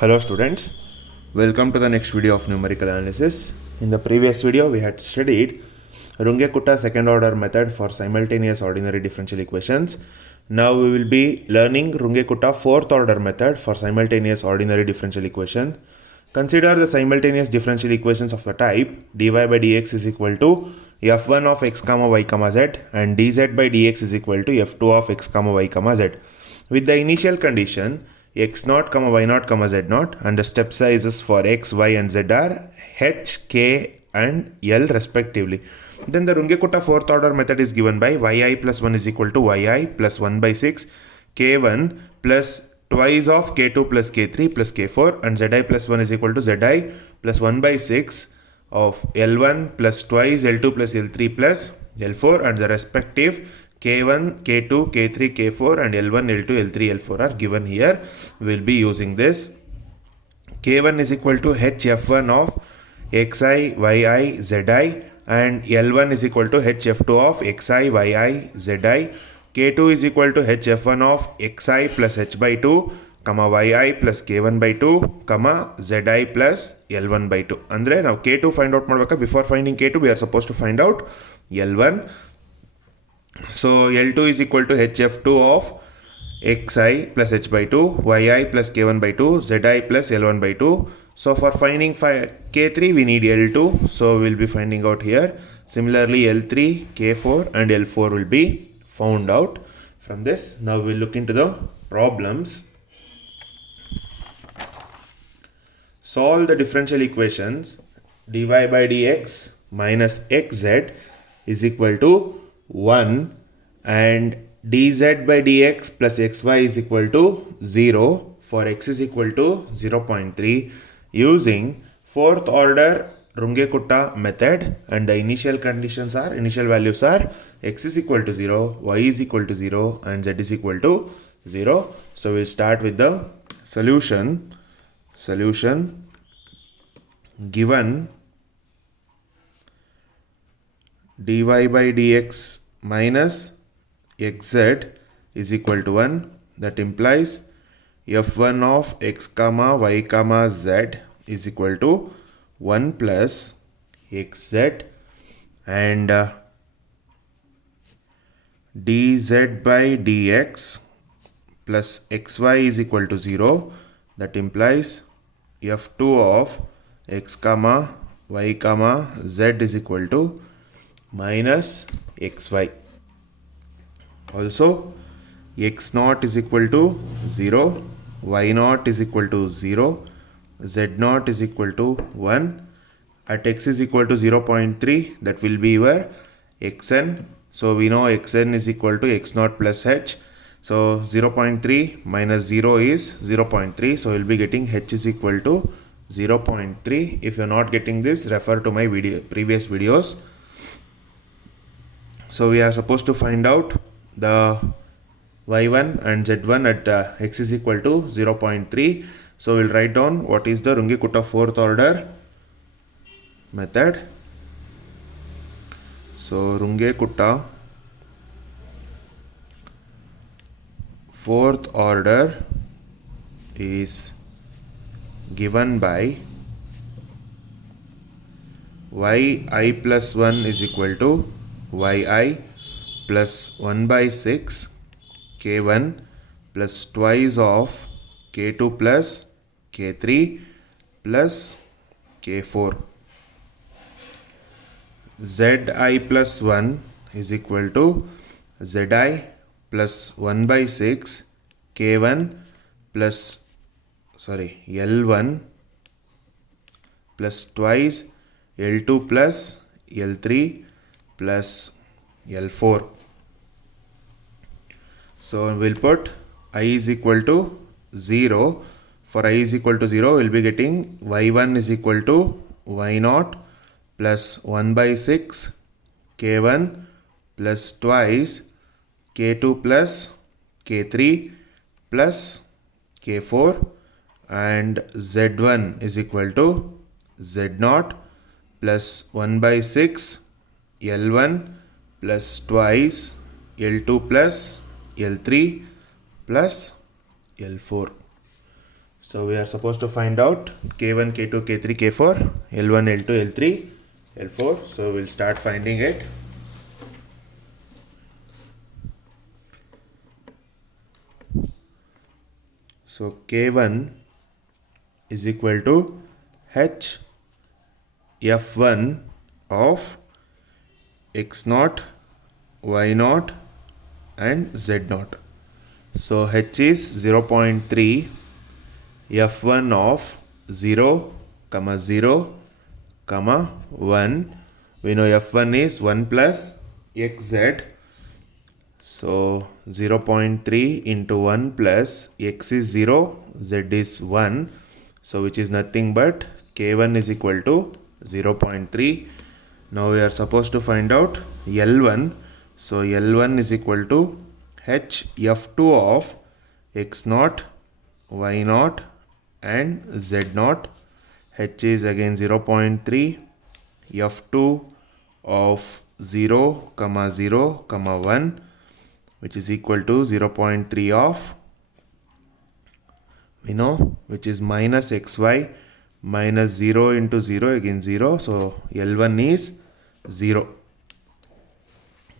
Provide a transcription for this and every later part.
Hello students, welcome to the next video of numerical analysis. In the previous video we had studied Runge-Kutta second order method for simultaneous ordinary differential equations. Now we will be learning Runge-Kutta fourth order method for simultaneous ordinary differential equation. Consider the simultaneous differential equations of the type dy by dx is equal to f1 of x comma y comma z and dz by dx is equal to f2 of x comma y comma z with the initial condition x0 comma y0 comma z0 and the step sizes for x, y and z are h, k and l respectively. Then the Runge-Kutta fourth order method is given by yi plus 1 is equal to yi plus 1 by 6 k1 plus twice of k2 plus k3 plus k4 and zi plus 1 is equal to zi plus 1 by 6 of L1 plus twice L2 plus L3 plus L4 and the respective K1, K2, K3, K4 and L1, L2, L3, L4 are given here. We will be using this. K1 is equal to HF1 of Xi, Yi, Zi and L1 is equal to HF2 of Xi, Yi, Zi. K2 is equal to HF1 of Xi plus H by 2 comma yi plus k1 by 2 comma zi plus l1 by 2. Andre now k2 find out ಮಾಡಬೇಕಾ. Before finding k2 we are supposed to find out l1. So L2 is equal to HF2 of Xi plus H by 2, Yi plus K1 by 2, Zi plus L1 by 2. So for finding K3 we need L2. So we will be finding out here. Similarly L3, K4 and L4 will be found out from this. Now we will look into the problems. Solve the differential equations dy by dx minus xz is equal to 1 and dz by dx plus xy is equal to 0 for x is equal to 0.3 using fourth order Runge-Kutta method, and the initial values are x is equal to 0, y is equal to 0 and z is equal to 0. So we'll start with the solution. Given dy by dx minus xz is equal to 1, that implies f1 of x comma y comma z is equal to 1 plus xz and dz by dx plus xy is equal to 0, that implies f2 of x comma y comma z is equal to minus xy. Also x0 is equal to 0, y0 is equal to 0, z0 is equal to 1. At x is equal to 0.3, that will be your xn. So we know xn is equal to x0 plus h. So 0.3 minus 0 is 0.3. So we'll be getting h is equal to 0.3. If you're not getting this, refer to my previous videos. So we are supposed to find out the y1 and z1 at x is equal to 0.3. So we'll write down what is the Runge-Kutta fourth order method. So Runge-Kutta fourth order is given by yi plus 1 is equal to yi plus 1 by 6 k1 plus twice of k2 plus k3 plus k4. Zi plus 1 is equal to zi plus 1 by 6 k1 plus L1 plus twice L2 plus L3 plus L4. So we'll put I is equal to 0. For I is equal to 0, we'll be getting y1 is equal to y0 plus 1 by 6 k1 plus twice k2 plus k3 plus k4 and z1 is equal to z0 plus 1 by 6 L1 plus twice L2 plus L3 plus L4. So we are supposed to find out K1, K2, K3, K4, L1, L2, L3, L4. So we'll start finding it. So K1 is equal to H F1 of X0, Y0 and Z0. So H is 0.3, F1 of 0, 0, 1. We know F1 is 1 plus XZ. So 0.3 into 1 plus X is 0, Z is 1. So which is nothing but K1 is equal to 0.3. Now we are supposed to find out L1. So L1 is equal to H F2 of X0, Y0 and Z0. H is again 0.3, F2 of 0, 0, 1, which is equal to 0.3 of, we know, which is minus xy, minus 0 into 0, again 0. So L1 is 0.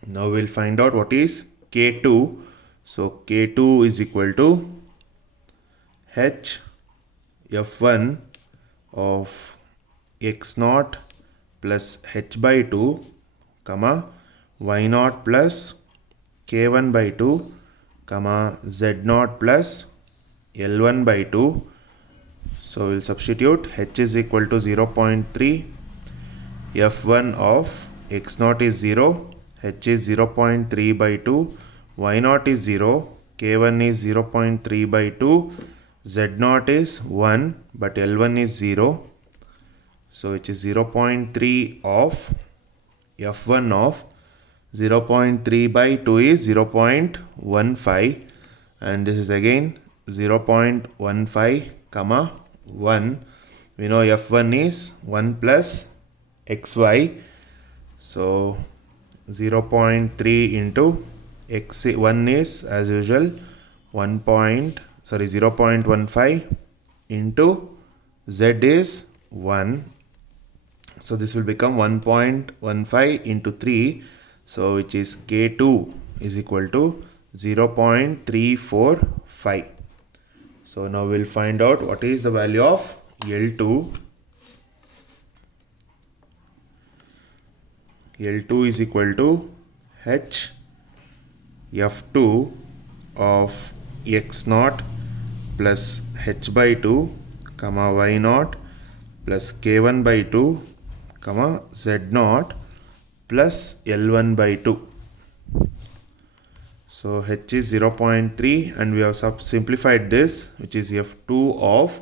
Now we'll find out what is K2. So K2 is equal to H F1 of X0 plus H by 2, Y0 plus K1 by 2, Z0 plus L1 by 2. So we'll substitute H is equal to 0.3, F1 of X0 is 0, H is 0.3 by 2, Y0 is 0, K1 is 0.3 by 2, Z0 is 1 but L1 is 0. So it is 0.3 of F1 of 0.3 by 2 is 0.15 and this is again 0.15, 1. We know F1 is 1 plus xy. So 0.3 into x1 is as usual 0.15 into z is 1. So this will become 1.15 into 3. So which is K2 is equal to 0.345. So now we'll find out what is the value of L2. L2 is equal to H F2 of X0 plus H by 2, Y0 plus K1 by 2, Z0 plus L1 by 2. So H is 0.3 and we have simplified this, which is F2 of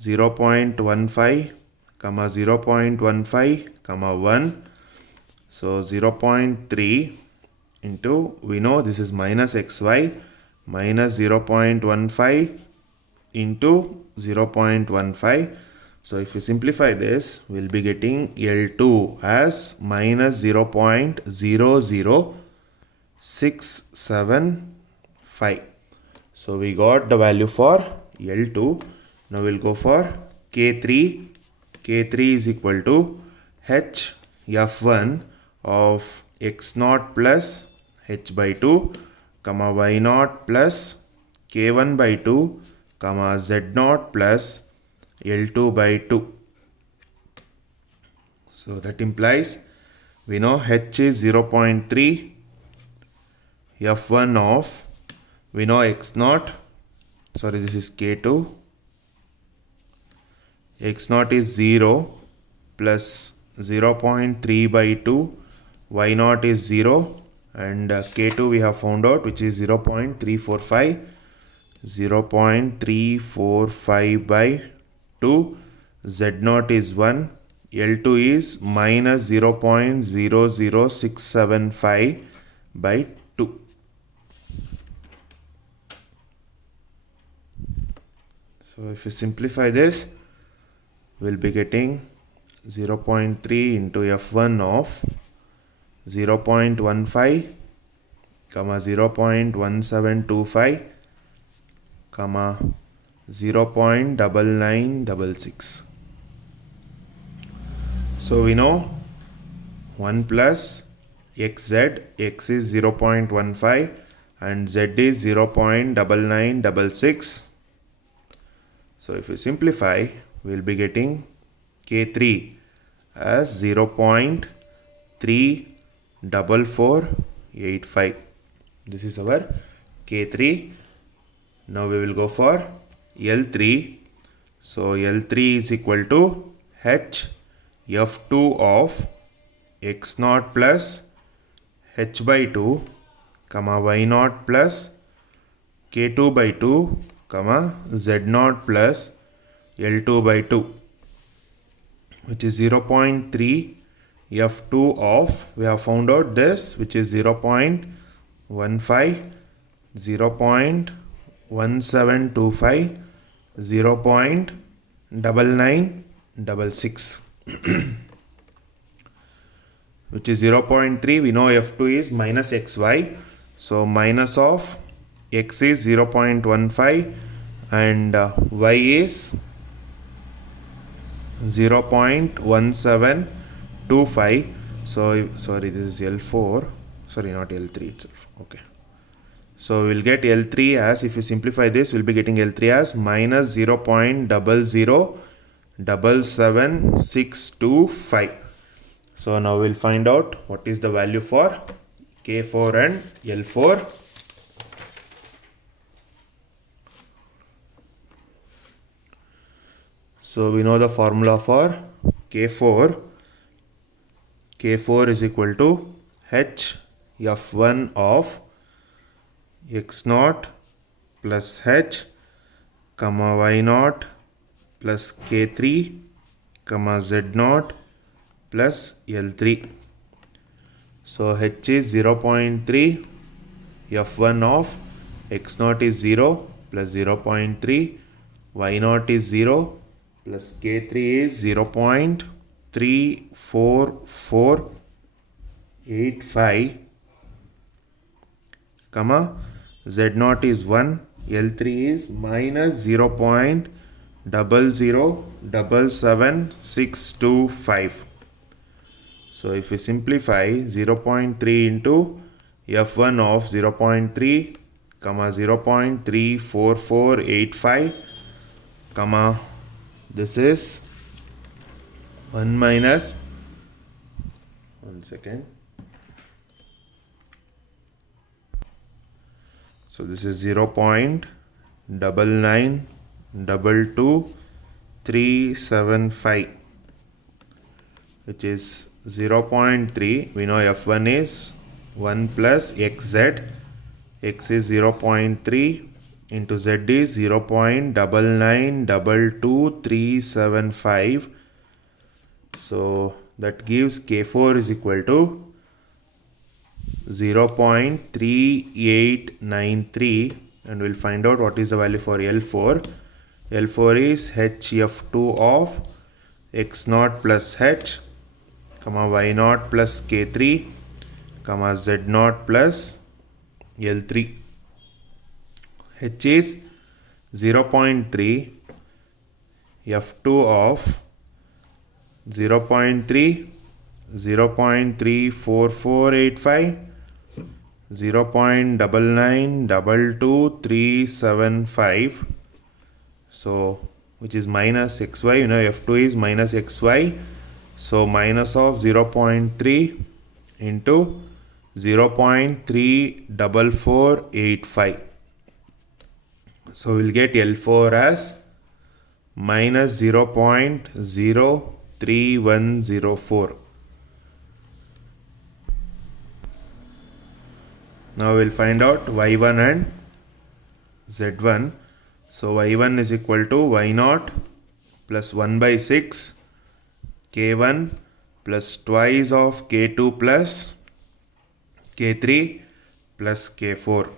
0.15, 0.15, 1. So 0.3 into, we know this is minus xy, minus 0.15 into 0.15. So if we simplify this, we'll be getting L2 as minus 0.00675. So we got the value for L2. Now we'll go for K3. K3 is equal to H F1 of X0 plus H by 2, Y0 plus K1 by 2, Z0 plus L2 by 2. So that implies we know H is 0.3, F1 of, we know X0, sorry this is K2, X0 is 0 plus 0.3 by 2, Y0 is 0 and K2 we have found out, which is 0.345, 0.345 by 2, Z0 is 1, L2 is minus 0.00675 by 2. So if we simplify this, we'll be getting 0.3 into F1 of 0.15, 0.1725, 0.9966. So we know 1 plus xz, x is 0.15 and z is 0.9966. So if we simplify, we will be getting K3 as 0.34485. This is our K3. Now we will go for L3. So L3 is equal to H F2 of x0 plus h by 2, comma y0 plus k2 by 2, comma z0 plus L2 by 2, which is 0.3 F2 of, we have found out this, which is 0.15, 0.1725, 0.9966, which is 0.3. We know F2 is minus xy. So minus of x is 0.15 and y is 0.1725. So sorry, this is L4. Sorry, not L3 itself. Okay. So we'll get L3 as, if you simplify this, we'll be getting L3 as minus 0.0077625. So now we'll find out what is the value for K4 and L4. So we know the formula for K4. K4 is equal to H F1 of x0 plus h, comma y0 plus k3, comma z0 plus L3. So h is 0.3, f1 of x0 is 0 plus 0.3, y0 is 0 plus k3 is 0.34485, comma z0 is 1, L3 is minus 0.0077625. So if we simplify, 0.3 into f1 of 0.3, comma 0.34485, comma this is 1 minus, 1 second. So this is 0.9922375, which is 0.3. We know f1 is 1 plus xz, x is 0.3 into z is 0.9922375. So that gives K4 is equal to 0.3893, and we'll find out what is the value for L4. L4 is HF2 of x0 plus h, comma y0 plus k3, comma z0 plus L3. H is 0.3, F2 of 0.3, 0.34485, 0.9922375. So which is minus xy, f2 is minus xy, so minus of 0.3 into 0.34485. So we'll get L4 as minus 0.03104. Now we'll find out y1 and z1. So y1 is equal to y0 plus 1 by 6 k1 plus twice of k2 plus k3 plus k4.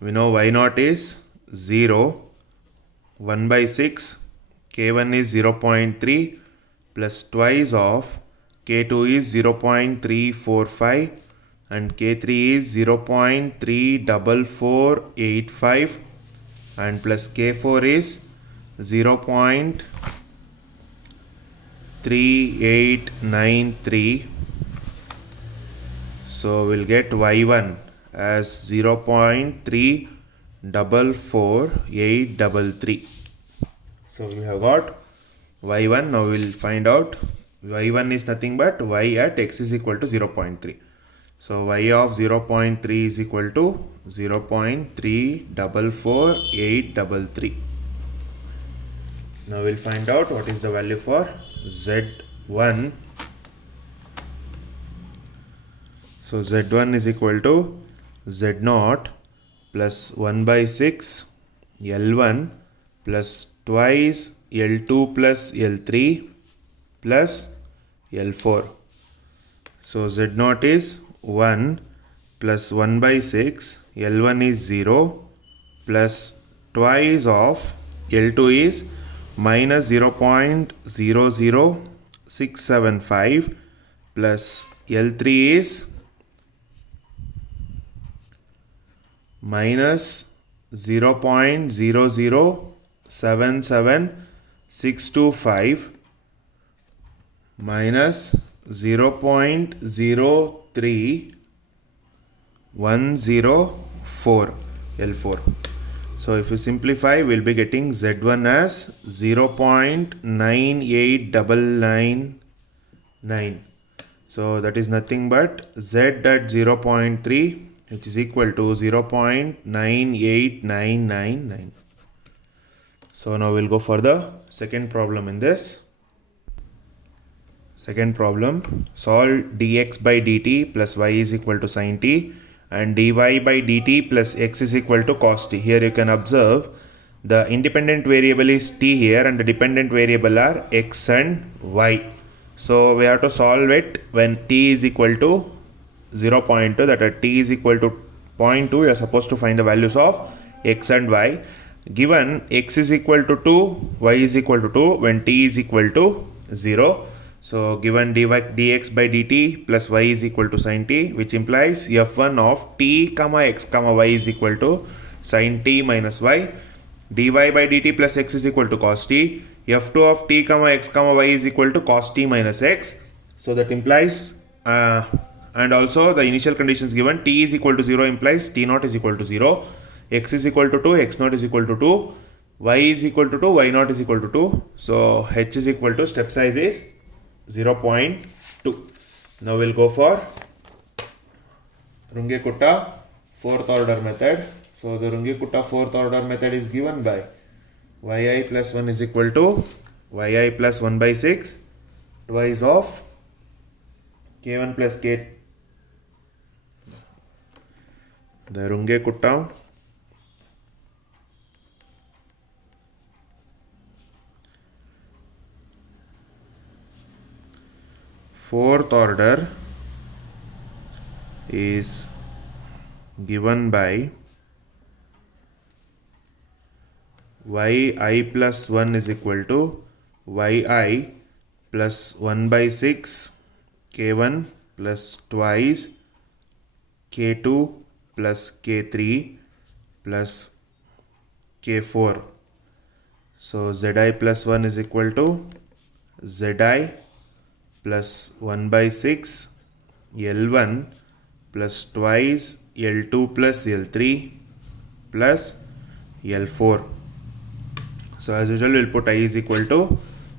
We know y0 is 0, 1 by 6, k1 is 0.3 plus twice of k2 is 0.345 and k3 is 0.34485, and plus K4 is 0.3893. So we'll get y1 as 0.344833. So we have got y1. Now we'll find out y1 is nothing but y at x is equal to 0.3. So y of 0.3 is equal to 0.344833. Now we'll find out what is the value for z1. So z1 is equal to z0 plus 1 by 6 L1 plus twice L2 plus L3 plus L4. So z0 is 1 plus 1 by 6, L1 is 0 plus twice of L2 is minus 0.00675 plus L3 is minus 0.0077625 minus 0.03104 L4. So if we simplify, we'll be getting Z1 as 0.98999. So that is nothing but Z at 0.3, which is equal to 0.98999. So now we'll go for the second problem in this. Second problem, solve dx by dt plus y is equal to sin t and dy by dt plus x is equal to cos t. Here you can observe the independent variable is t here and the dependent variable are x and y. So we have to solve it when t is equal to 0.2, that at t is equal to 0.2 you are supposed to find the values of x and y. Given x is equal to 2, y is equal to 2 when t is equal to 0. So given dx by dt plus y is equal to sin t, which implies f1 of t comma x comma y is equal to sin t minus y. Dy by dt plus x is equal to cos t. f2 of t comma x comma y is equal to cos t minus x. So that implies and also the initial conditions given, t is equal to 0 implies t naught is equal to 0, x is equal to 2, x naught is equal to 2, y is equal to 2, y naught is equal to 2. So h is equal to, step size is 0.2. Now we'll go for Runge-Kutta fourth order method. So the Runge-Kutta fourth order method is given by yi plus 1 is equal to yi plus 1 by 6 twice of k1 plus k. The Runge-Kutta fourth order is given by yi plus 1 is equal to yi plus 1 by 6 k1 plus twice k2 plus k3 plus k4. So zi plus 1 is equal to zi plus 1 by 6 L1 plus twice L2 plus L3 plus L4. So as usual we'll put I is equal to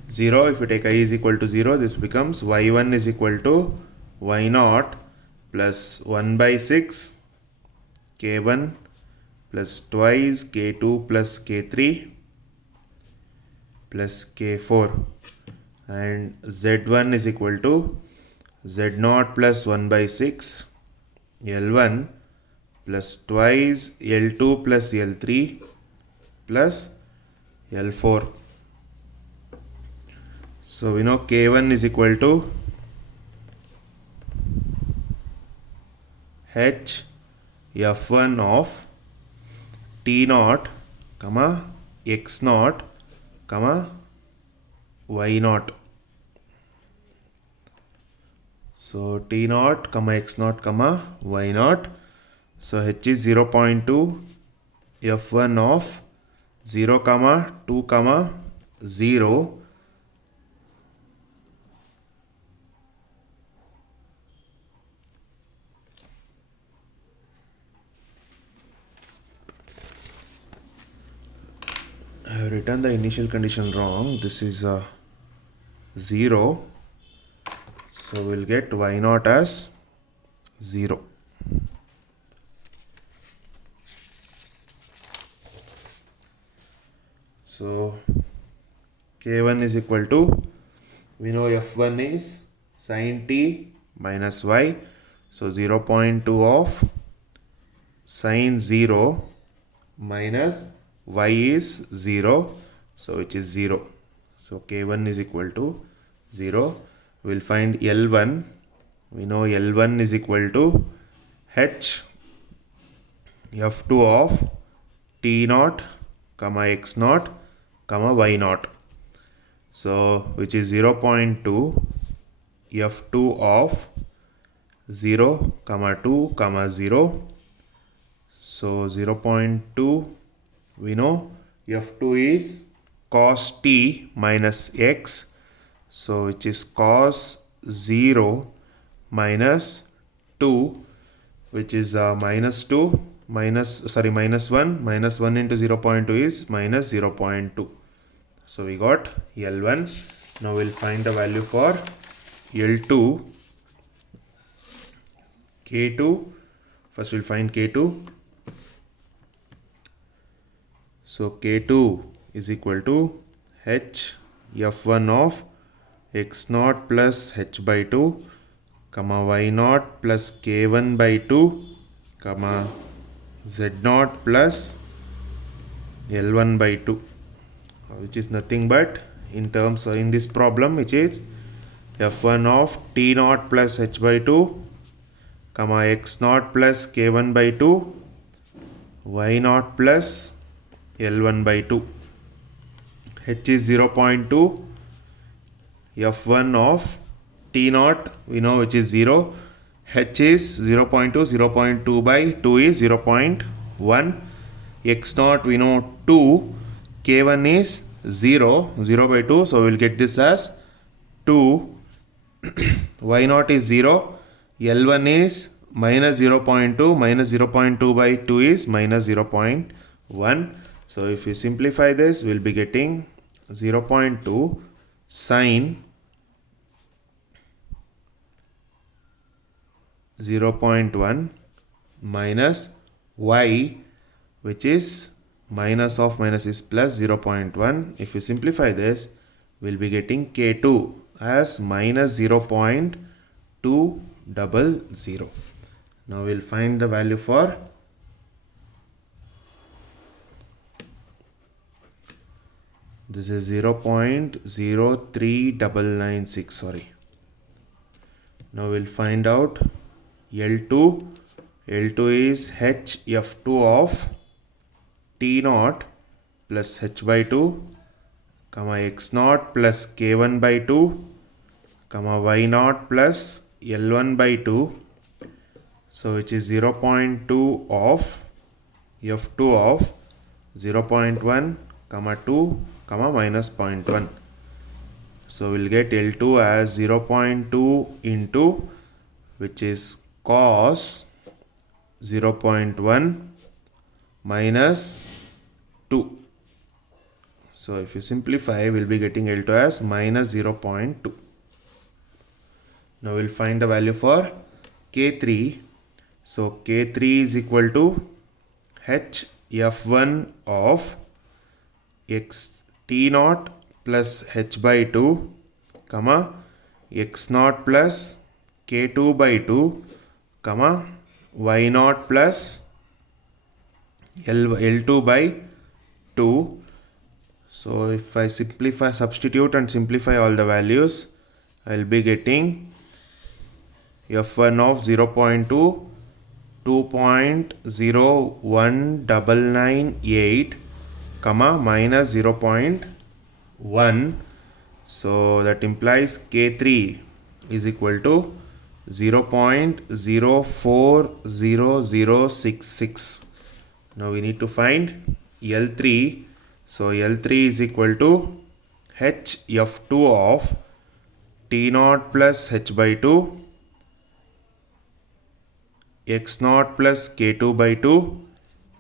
0. If you take I is equal to 0, this becomes y1 is equal to y0 plus 1 by 6 k1 plus twice k2 plus k3 plus k4. And z1 is equal to z0 plus 1 by 6 L1 plus twice L2 plus L3 plus L4. So we know k1 is equal to h f1 of t0 comma x0 comma y0. So t0 comma x0 comma y0. So h is 0.2 f1 of 0 comma 2 comma 0. I have written the initial condition wrong. This is 0. So we'll get y naught as 0. So k1 is equal to, we know f1 is sin t minus y. So 0.2 of sin 0 minus y is 0. So which is 0. So k1 is equal to 0. We'll find L1. We know L1 is equal to h f2 of t naught comma x naught comma y naught. So which is 0.2 f2 of 0 comma 2 comma 0. So 0.2, we know f2 is cos t minus x. So which is cos 0 minus 2, which is minus 2 minus 1. Minus 1 into 0.2 is minus 0.2. So we got L1. Now we'll find the value for L2. K2. First we'll find K2. So K2 is equal to h f1 of x naught plus h by 2 comma y naught plus k1 by 2 comma z naught plus L1 by 2, which is nothing but in this problem, which is f1 of t naught plus h by 2 comma x naught plus k1 by 2 y naught plus L1 by 2. H is 0.2. f1 of t naught, we know, which is 0. H is 0.2. 0.2 by 2 is 0.1. X naught, we know 2. K1 is 0. 0 by 2. So we'll get this as 2. Y naught is 0. L1 is minus 0.2. Minus 0.2 by 2 is minus 0.1. So if we simplify this, we'll be getting 0.2 sine 0.1 minus y, which is minus of minus is plus 0.1. If we simplify this, we'll be getting K2 as minus 0.200. Now we'll find the value for this is 0.03996. Sorry. Now we'll find out L2. L2 is h f2 of t naught plus h by 2 comma x naught plus k1 by 2 comma y naught plus L1 by 2. So which is 0.2 of f2 of 0.1 comma 2 comma minus 0.1. So we'll get L2 as 0.2 into, which is cos 0.1 minus 2. So if you simplify, we'll be getting L2 as minus 0.2. Now we'll find the value for K3. So K3 is equal to h f1 of x t naught plus h by 2 comma x naught plus k2 by 2 comma y naught plus L2 by 2. So if I substitute and simplify all the values, I'll be getting f1 of 0.2 2.01998 comma minus 0.1. So that implies K3 is equal to 0.040066. Now we need to find L3. So L3 is equal to HF2 of T naught plus H by 2 X naught plus K2 by 2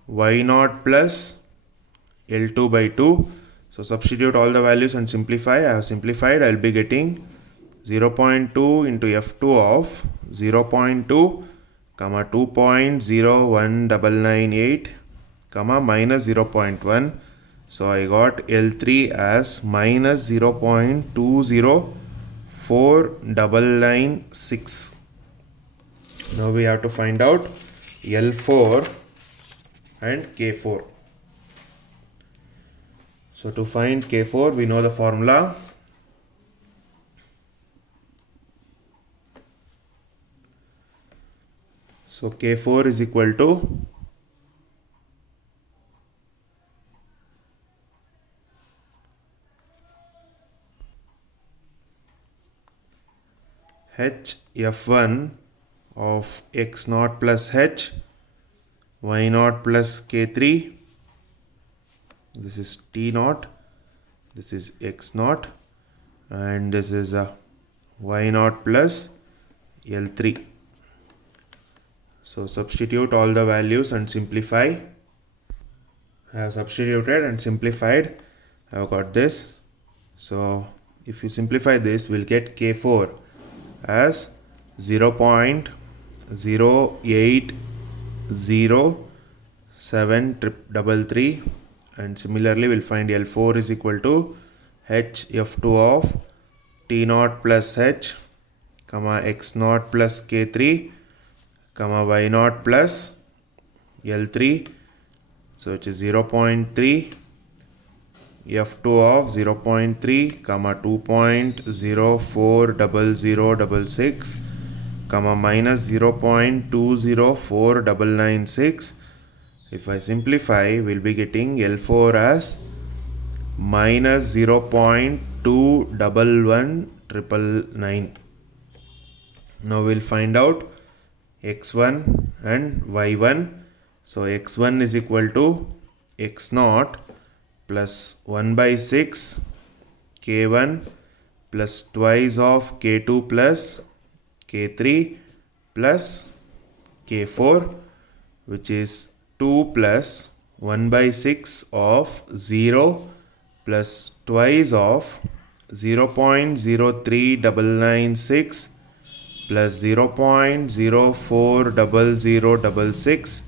Y naught plus L2 by 2. So substitute all the values and simplify. I have simplified. I will be getting 0.2 into F2 of 0.2 comma 2.01998 comma minus 0.1. So I got L3 as minus 0.204996. Now we have to find out L4 and K4. So to find K4, we know the formula. So K4 is equal to HF1 of X naught plus H, Y naught plus K3. This is T naught, this is X naught, and this is Y naught plus L3. So substitute all the values and simplify. I have substituted and simplified. I have got this. So if you simplify this, we'll get K4 as 0.080733, and similarly we'll find L4 is equal to HF2 of T naught plus H comma X naught plus K3 comma Y naught plus L3, so it is 0.3 F2 of 0.3 comma 2.040066 comma minus 0.204996. If I simplify, we'll be getting L4 as minus 0.211999. Now we'll find out X1 and Y1. So X1 is equal to X naught plus 1 by 6 K1 plus twice of K2 plus K3 plus K4, which is 2 plus 1 by 6 of 0 plus twice of 0.03996 plus 0.040066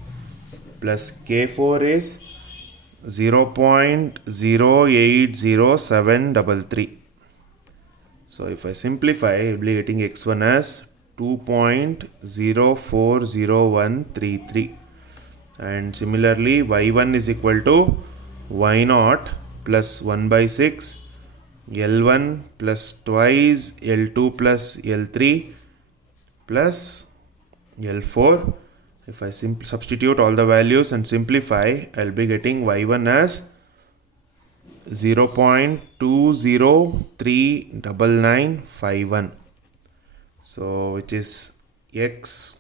plus K4 is 0.080733. So if I simplify, I will be getting X1 as 2.040133, and similarly Y1 is equal to Y naught plus 1 by 6 L1 plus twice L2 plus L3 plus L4. If I substitute all the values and simplify, I will be getting Y1 as 0.203951. So which is X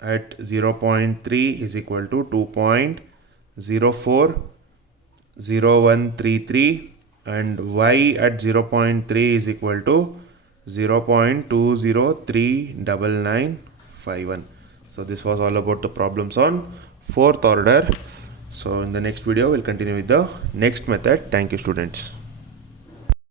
at 0.3 is equal to 2.040133, and Y at 0.3 is equal to 0.203951. So this was all about the problems on fourth order. So in the next video, we'll continue with the next method. Thank you, students.